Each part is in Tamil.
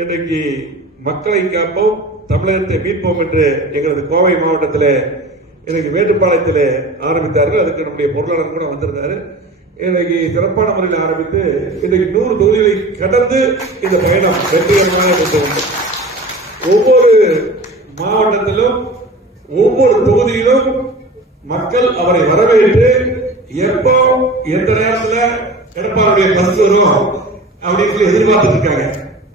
இன்றைக்கு மக்களை காப்போம் தமிழகத்தை மீட்போம் என்று எங்களது கோவை மாவட்டத்தில் இன்னைக்கு மேட்டுப்பாளையத்தில் ஆரம்பித்தார்கள். அதுக்கு நம்முடைய பொருளாளர் கூட வந்திருந்தாரு. இன்னைக்கு சிறப்பான முறையில் ஆரம்பித்து இன்னைக்கு 100 தொகுதிகளை கடந்து இந்த பயணம் வெற்றிகரமாக கொண்டு ஒவ்வொரு மாவட்டத்திலும் ஒவ்வொரு தொகுதியிலும் மக்கள் அவரை வரவேற்று எப்போ எந்த நேரத்தில் எடப்பாடியுடைய பஸ் வரும் அப்படின்னு எதிர்பார்த்துட்டு இருக்காங்க.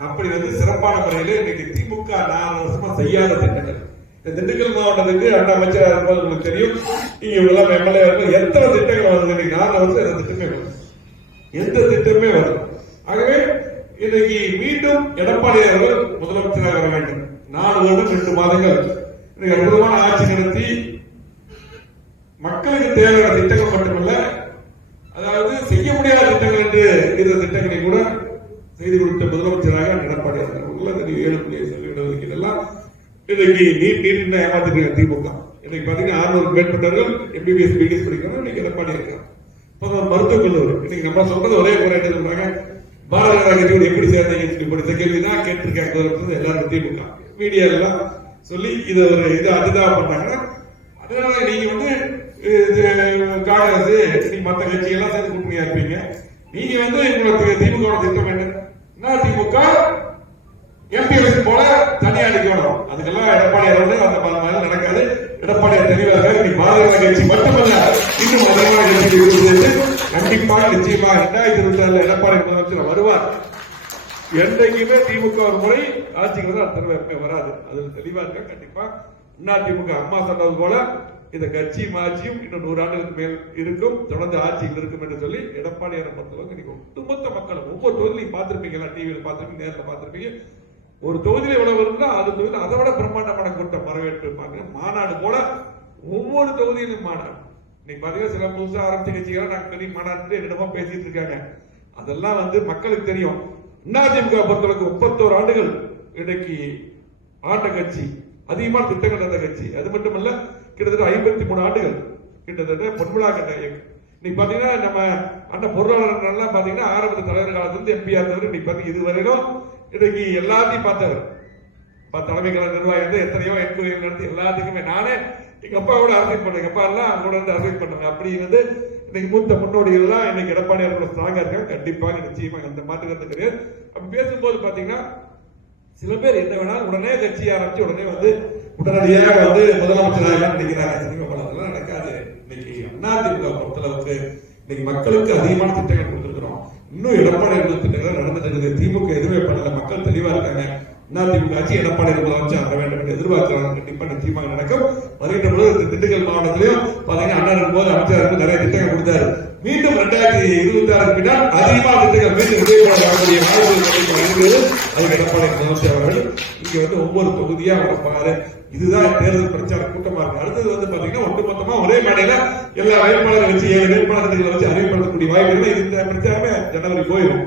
அப்படி சிறப்பான முறையில் இன்னைக்கு திமுக 4 வருஷமா செய்யாத திட்டங்கள் இந்த திண்டுக்கல் மாவட்டத்துக்கு அண்ணா அமைச்சராக இருக்கும்போது உங்களுக்கு தெரியும். நீங்க இவ்வளவு எம்எல்ஏ எத்தனை திட்டங்கள் வருது இன்னைக்கு 4 வருஷம் எந்த திட்டமே வரும், எந்த திட்டமே வரும். ஆகவே இன்னைக்கு மீண்டும் எடப்பாடி அவர்கள் முதலமைச்சராக வர வேண்டும். 4 வருடம் 2 மாதங்கள் இன்னைக்கு அற்புதமான ஆட்சி நடத்தி மக்களுக்கு தேவையான திட்டங்கள் மட்டுமல்ல, அதாவது செய்ய முடியாத திட்டங்கள் என்று இந்த திட்டங்களை கூட செய்து கொடுத்த முதலமைச்சராக எடப்பாடி அவர்கள் 7 இதெல்லாம் இன்னைக்கு நீட் ஏமாத்திட்டு திமுக. இன்னைக்கு பாத்தீங்கன்னா 600 மேற்பட்டவர்கள் எம்பிபிஎஸ் பிடிஎஸ் படிக்கிறாங்க. இன்னைக்கு எடப்பாடி இருக்காங்க. மருத்துவக் கல்லூரி இன்னைக்கு நம்ம சொல்றது ஒரே முறை என்ன சொல்றாங்க, பாரதிய ஜனதா கட்சியோடு எப்படி சேர்ந்தீங்க படித்த கேள்விதான் கேட்டிருக்காங்க எல்லாரும் திமுக மீடியா எல்லாம் சொல்லி இது ஒரு இது அதுதான் பண்ணாங்கன்னா, அதனால நீங்க காங்கிரஸ் நீங்க மற்ற கட்சி எல்லாம் சேர்ந்து கூட்டணியா இருப்பீங்க. நீங்க உங்களுக்கு திமுக திட்டம் என்ன, திமுக எம்பிஎஸ் போல தனியா அடிக்கணும். அதுக்கெல்லாம் எடப்பாடி அந்த மாதிரி நடக்காது. எடப்பாடி தெளிவாக பாரதிய கட்சி மட்டுமல்ல இன்னும் அதிகமான கட்சி கண்டிப்பாக நிச்சயமாக 2026 எடப்பாடி முதலமைச்சர் வருவார். என்றைக்குமே திமுக ஒரு முறை ஆட்சிக்கு அடுத்த வராது. அதுல தெளிவா இருக்க. கண்டிப்பா அதிமுக அம்மா சொன்னது போல இந்த கட்சி ஆட்சியும் இன்னும் 100 ஆண்டுகளுக்கு மேல் இருக்கும், தொடர்ந்து ஆட்சியில் இருக்கும் என்று சொல்லி எடப்பாடியாரை பொறுத்தளவுக்கு நீங்க ஒட்டுமொத்த மக்களும் ஒவ்வொரு தொகுதியிலையும் பார்த்திருப்பீங்க, டிவியில் பார்த்திருப்பீங்க, நேரில் பார்த்திருப்பீங்க. ஒரு தொகுதியில் எவ்வளவு இருந்தா அது தொகுதியில் அதை விட பிரம்மாண்டமான கூட்டம் வரவேற்பு மாநாடு போல ஒவ்வொரு தொகுதியிலும் மாநாடு. இன்னைக்கு பாத்தீங்கன்னா சில புதுசா ஆரம்பிச்ச கட்சிகள் நாங்க பெரிய மாநாட்டு என்னமோ பேசிட்டு இருக்காங்க. அதெல்லாம் மக்களுக்கு தெரியும். அதிமுக பொறுத்தளவுக்கு 31 ஆண்டுகள் இன்னைக்கு ஆண்ட கட்சி, அதிகமான திட்டங்கள் நடந்த கட்சி. அது மட்டுமல்ல கிட்டத்தட்ட 53 ஆண்டுகள் கிட்டத்தட்ட பொன்விழா கட்ட இயக்கம். இன்னைக்கு பாத்தீங்கன்னா நம்ம அண்ணன் பொருளாளர் பாத்தீங்கன்னா ஆரம்ப தலைவர் காலத்திலிருந்து எம்பியா இருந்தவர். இன்னைக்கு பாத்தீங்கன்னா இதுவரையிலும் இன்னைக்கு எல்லாத்தையும் பார்த்தவர். தலைமை கழக நிர்வாகம் எத்தனையோ என்கொயரி நடத்தி எல்லாத்துக்குமே நானே எங்க அப்பாவோட அரசியல் பண்ணேன். எங்க அப்பா எல்லாம் அவங்களோட அரசியல் பண்ணாங்க. அப்படி இன்னைக்கு மூத்த முன்னோடிகள் எல்லாம் இன்னைக்கு எடப்பாடி அவர்கள் ஸ்ட்ராங்கா இருக்காங்க. கண்டிப்பாக நிச்சயமாக அந்த மாற்று கருத்து கிடையாது. அப்படி பேசும்போது பாத்தீங்கன்னா சில பேர் என்ன வேணாலும் உடனே கட்சி ஆரம்பிச்சு உடனே உடனடியாக முதலமைச்சராக நினைக்கிறாங்க. அதெல்லாம் நடக்காது. இன்னைக்கு அதிமுக பொறுத்தளவுக்கு இன்னைக்கு மக்களுக்கு அதிகமான திட்டங்கள் கொடுத்திருக்கிறோம். இன்னும் எடப்பாடி திட்டங்கள் நடந்துட்டு திமுக எதுவுமே பண்ணல. மக்கள் தெளிவா இருக்காங்க. அதிமுக ஆட்சி எடப்பாடி முதலமைச்சர் ஆக வேண்டும் என்று எதிர்பார்க்கிறாங்க. கண்டிப்பா நிச்சயமாக நடக்கும். வருகின்ற பொழுது திண்டுக்கல் மாவட்டத்திலையும் பாத்தீங்கன்னா அண்ணா இருக்கும்போது அமைச்சருக்கு நிறைய திட்டங்கள் கொடுத்தாரு. மீண்டும் 2026 பின்னால் அதிகமான திட்டங்கள் மீண்டும் விஜயவாடக்கூடிய அதுக்கு எடப்பாடி முதலமைச்சர் அவர்கள் இங்க ஒவ்வொரு தொகுதியா அவங்க பாரு. இதுதான் தேர்தல் பிரச்சார கூட்டமா இருக்கு. அடுத்தது பாத்தீங்கன்னா ஒட்டுமொத்தமா ஒரே மேடையில எல்லா வேட்பாளரை வச்சு 7 வேட்பாளர்களை வச்சு அறிவிப்பதற்கூடிய வாய்ப்பு. இந்த பிரச்சாரமே ஜனவரி போயிடும்.